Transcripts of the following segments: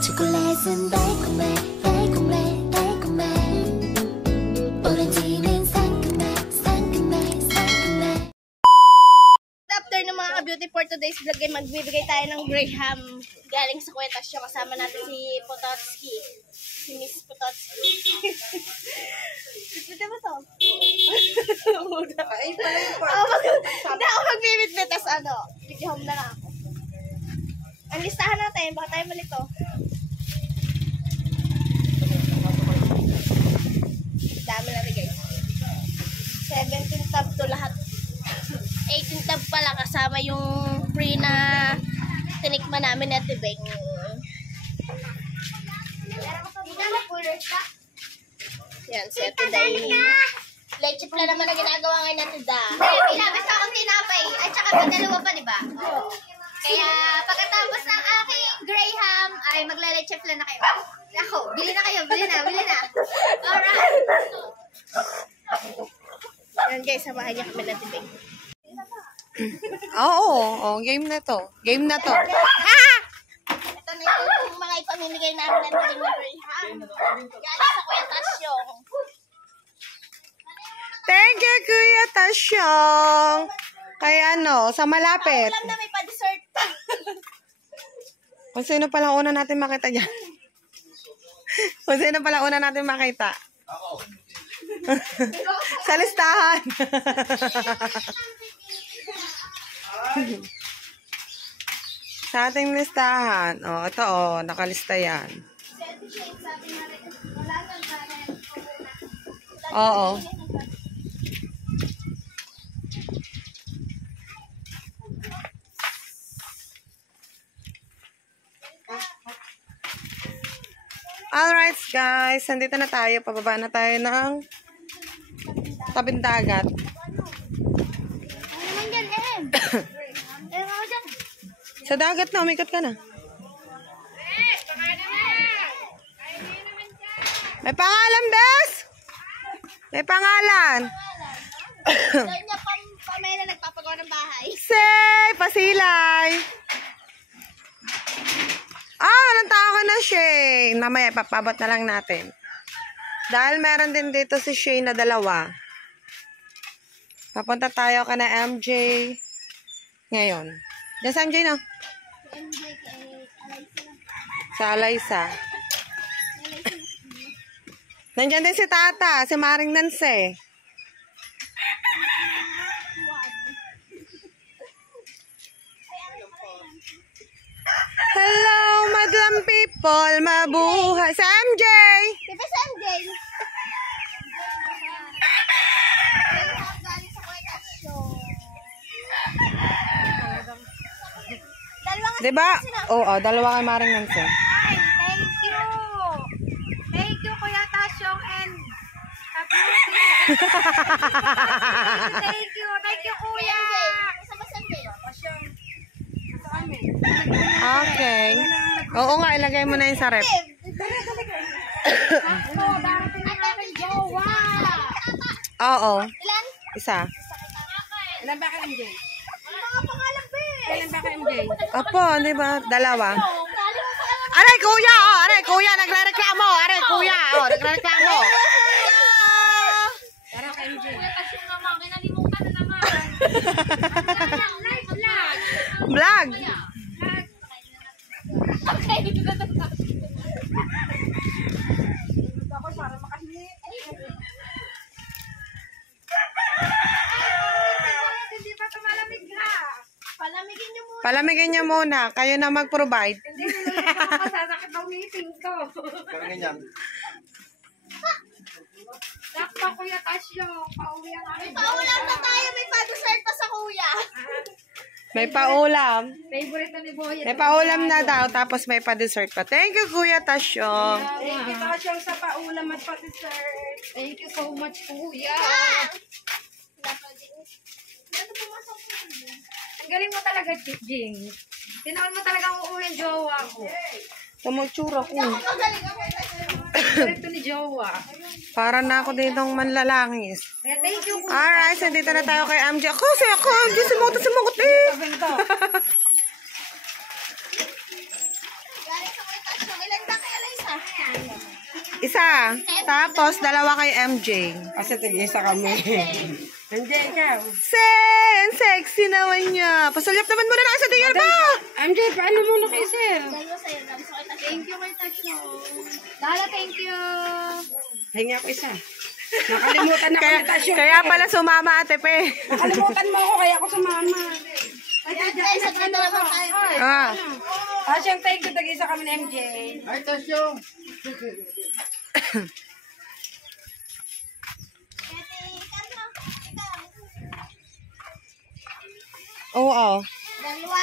초콜릿은 달콤해 달콤해 달콤해 오렌지는 상큼해 상큼해 상큼해. After ng mga beauty for today's vlog ay magbibigay tayo ng Graham galing sa Kuwetasyo. Kasama natin si Pototsky. Si Miss Pototsky. Bibit mo to? Ay, pala yung part. Hindi ako magbibit-bit. Tapos ano, video home na lang ako. Ang listahan natin, baka tayo malito. Dami na rin guys. 17 tab to lahat. 18 tab pala kasama yung free na tinikman namin at Tibeng. Yan, si Ate Day. Leche pala naman na ginagawa ngayon natin da. Ilabas akong tinapay at saka may dalawa pa, di ba? Kaya pagkatapos ng aking Graham ay maglaleche flan na kayo. Ako, bili na kayo, bili na. Alright. Yan guys, samahan niya kami natin Tibeng. Oo, game na to. Game na to. Ito na yung mga ipamimigay namin natin Tibeng na Graham. Galing sa Kuwetasyo. Thank you, Kuya Tasyong. Kaya ano, sa malapit. Alam na may pa-dessert pa. Kung sino palang una natin makita dyan. Kung sino palang una natin makita. Sa listahan. Sa ating listahan. Oh, ito oh, nakalista yan. Oo. Alright guys, nandito na tayo. Pababa na tayo ng tabing dagat. Ano naman yan, Em? Em, ako dyan. Sa dagat na, umikot ka na. May pangalan, Bes! May pangalan. Doon niya Pamela nagpapagawa ng bahay. Say, pasilay. Walang tao ka na, Shane. Mamaya, papabot na lang natin. Dahil meron din dito si Shane na dalawa. Papunta tayo ka na MJ. Ngayon. Diyan sa MJ, no? Sa Alaysa. Nandiyan din si Tata, si Maring Nanse. Hello, madam people, mabuhay. Sa MJ! Di ba si MJ? Galing sa Kuwetasyo. Diba? Oo, dalawa kay Maring Nanse. Ay, thank you. Thank you, Kuya Tasyong and Thank you, Kuya. Kasama si MJ. Okay. Oo nga, ilagay mo na yung sa rep. Darating na natin jowa. Oo. Ilan? Isa. Ilan ba kayo, MJ? Mga pangalan ba eh? Ilan ba kayo, MJ? Opo, di ba? Dalawa. Aray, kuya! Oh, aray, kuya! Nagre-reklamo! Aray, kuya! Oh, nagre-reklamo! Tara kayo, MJ. Kuya Tasyong naman, kinalimutan na naman. Live vlog. Vlog! Okay. Hindi pa tumalamig na. Palamigin niyo muna. Palamigin niyo muna. Kayo na mag-provide. Hindi ako sasakit ang meeting ko. Sakto, Kuya Tasyong. Pauwi ang aking Paulam na tayo. May pa-dessert pa sa kuya. May paulam. favorite ni Boy. May paulam na daw, tapos may pa-dessert pa. Thank you, Kuya Tasyong. Thank you, Tasyong, sa paulam at pa-dessert. Thank you so much, Kuya. Ang galing mo talaga, Jing. Tinaon mo talaga ang uuwi ang jowa ko. Tumutsura ko. Favorite ni jowa. Para na ako ditong manlalangis. Kaya thank you, Kuya. Alright, so dito na tayo kay MJ. Ako, MJ, sumungot eh. Galing sa Kuwetasyo. Ilan isa. Tapos, dalawa kay MJ. Kasi tig-isa kami. Hindi, ikaw. Sexy naman niya. Pasalyap naman muna na sa tingin pa. MJ, paano muna kay sir? Dalawa sa'yo, dalawa sa kita. Thank you kay Tasyo. Lala, thank you. Hingi ako isa. Nakalimutan na ko na tasyo. Kaya pala sumama ate pe. Nakalimutan mo ako, kaya ako sumama. Ay, sa kanya naman tayo. Ah. Tasyong thank you, tag-isa kami ni MJ. Ay, tasyong. Oo. Dalawa.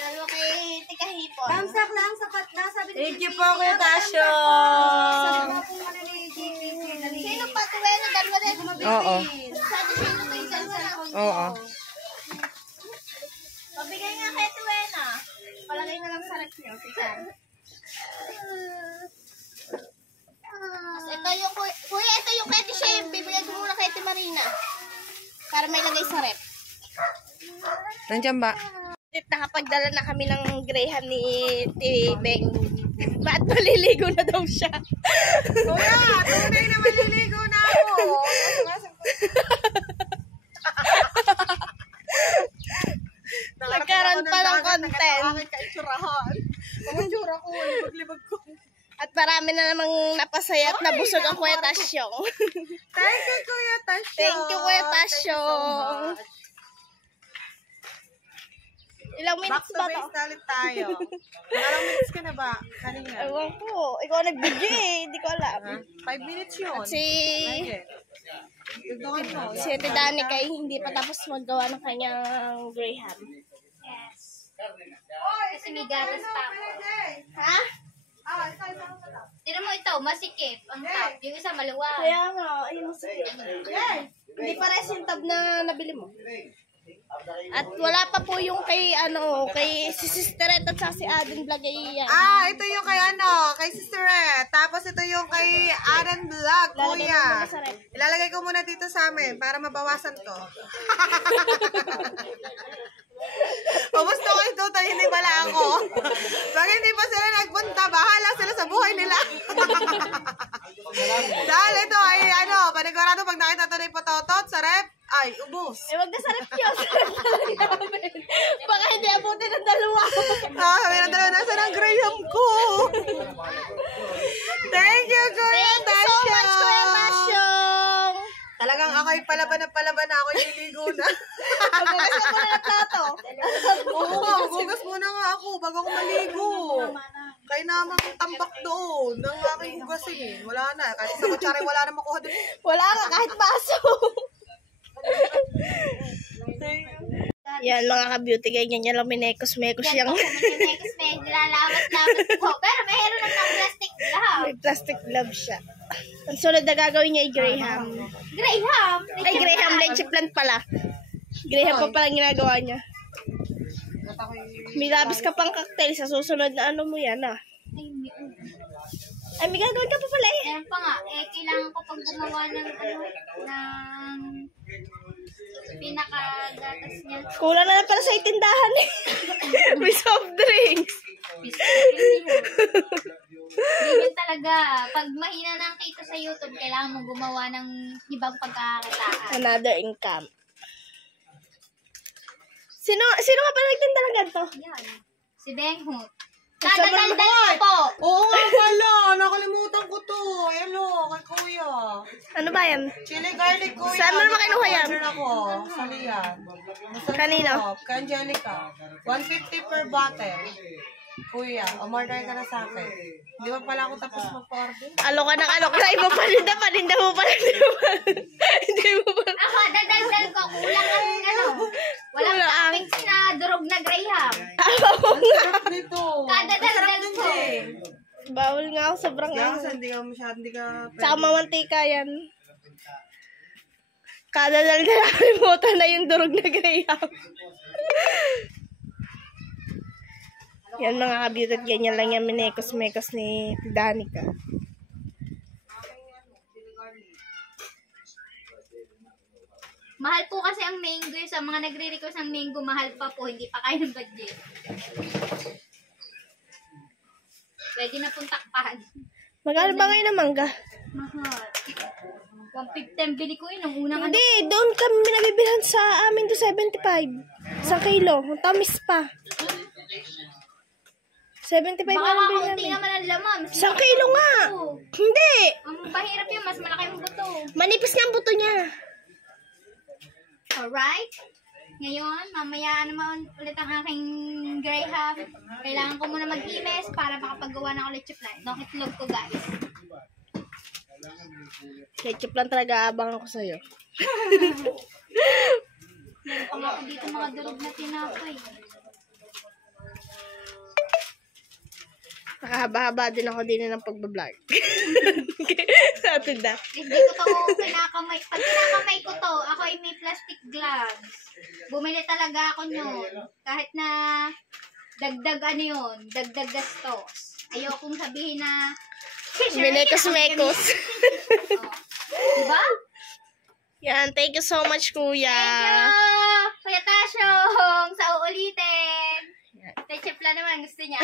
Dalawa kay Tika Hipon. Tamsak lang, sapat na. Sabi Thank you po kuya Tasyo. Sino pa? Tuwena, dalawa din. Oo. Sabi sino to yung cellphone. Oo. Pabigay nga kay Tuwena. Palagay na lang sa rep niyo. Sikan. Ito yung, kuya, ito yung kay Tishem. Bibigay ko muna kay Marina. Para may lagay sa rep. Nandiyan ba? Nakapagdala na kami ng Graham ni Beng. Ba't maliligo na daw siya? Kuya, tunay na maliligo na ako. Nagkaroon pa ng content. Pamatsura ko, libag-libag ko. At marami na namang napasaya at nabusog ang Kuya Tasyong. Thank you, Kuya Tasyo. Thank you, Kuya Tasyong. Ilang Back minutes to ba to? base na ulit tayo. Ilang minutes ka na ba? Kanina. Ewan ko. Ikaw nag-video eh. Hindi ko alam. 5 minutes yun. Si Dugtungan mo. Ate Danica ay hindi pa tapos maggawa ng kanyang Graham. Kasi may gatas pa ako. Ha? Tira mo ito, masikip ang top. Yung isa maluwag. Kaya nga, ayun mo sige. Hindi pares yung tab na nabili mo. At wala pa po yung kay kay si Sister at saka si Aden Vlog ay yan. Ito yung kay kay Sister Red. Tapos ito yung kay Aaron Vlog, Lalagay mo kuya. muna sa rep. Ilalagay ko muna dito sa amin para mabawasan to. Pumusta ko ito, hindi pala ako. Pag hindi pa sila nagpunta, bahala sila sa buhay nila. Dahil ito ay panigurado pag nakita ito na yung pototot sa rep, ay, ubos. Wag na sa rep yun. Sa rep talaga namin. Baka hindi abutin ng dalawa. Sabi ng dalawa, nasa ng Graham ko. Thank you, Kuya Thank you so much, Kuya Tasyong. Talagang ako'y palaban na ako, niligo na. Magbukas na muna ng plato. Oo, gugas muna nga ako bago ako maligo. Kaya naman tambak doon ng aking hugasin. Wala na. Kahit sa kutsara, wala na makuha doon. Wala ka kahit baso. Yan mga ka-beauty, ganyan niya lang minekos-mekos Yan yung po, next may nilalawas-lawas po. Pero mayroon ng plastic glove. may plastic glove siya. Ang sunod na gagawin niya ay Graham. Graham. Ay, Graham leche plant pala. Graham pa pala ginagawa niya. May labis ka pang cocktail sa susunod na mo yan Ay, may gagawin ka pa pala eh. Ayan pa nga, kailangan ko pag gumawa ng ng pinakagatas niya. Kulang na lang pala sa itindahan eh. May soft drinks. Ganyan talaga. Pag mahina na ang kita sa YouTube, kailangan mo gumawa ng ibang pagkakakitaan. Another income. Sino nga pala nagtinda ng ganito? Yan. Si Benghut. Sobrang Kadadaldal ko po. Oo nga pala. Nakalimutan ko to. Hello, kay Kuya. Ano ba yan? Chili garlic, Kuya. Saan mo naman kinuha yan? Order ako. Sa Lian. Kanino? Kay Angelica. 150 per bottle. Kuya, umorder ka na sa akin. Hindi pa pala ako tapos mag-order. Alok ka ng alok na iba paninda mo pala. Hindi mo pala. Ako, dadaldal ko. Kulang ang walang Kulang ang- toppings na durog na Graham. Sarap nito. Kadadaldal ko. Bawal nga ako sobrang Kaya kasi hindi ka Tsaka mamantika yan. Kadadal na nakalimutan na yung durog na Graham. Yan mga ka-beauty, ganyan lang yung minekos-mekos ni Danica. Mahal po kasi ang mango. Sa mga nagre-request ng mango, mahal pa po. Hindi pa kaya ng budget. Pwede na pong takpan. Magkano ba ngayon ang mangga? Mahal. 150 bili ko yun. Ang unang Hindi, doon kami nabibilhan sa amin to 75. Isang kilo. Ang tamis pa. 75 baka na lang bilhin kakaunti namin. naman ang laman. Mas Isang malaki kilo ang nga. buto. Hindi. Ang pahirap yun, mas malaki ang buto. Manipis nga ang buto niya. Alright? Ngayon, mamaya naman ulit ang aking Graham. Kailangan ko muna mag-imes para makapagawa ng ulit chip line. Itong itlog ko, guys. Ketchup lang talaga abang ako sa'yo. Meron pa nga ako dito mga durog na tinapay. Nakahaba-haba din ako din ng pagbablog. Sa atin na. Hindi ko to kinakamay. Pag kinakamay ko to, ako ay may plastic gloves. Bumili talaga ako nyon. Kahit na dagdag ano yun, dagdag gastos. Ayokong sabihin na Minekos-mekos. Diba? Yan, thank you so much, kuya. Thank you! Kuya Tasyong! Sa uulitin! Techip lang naman, gusto niya.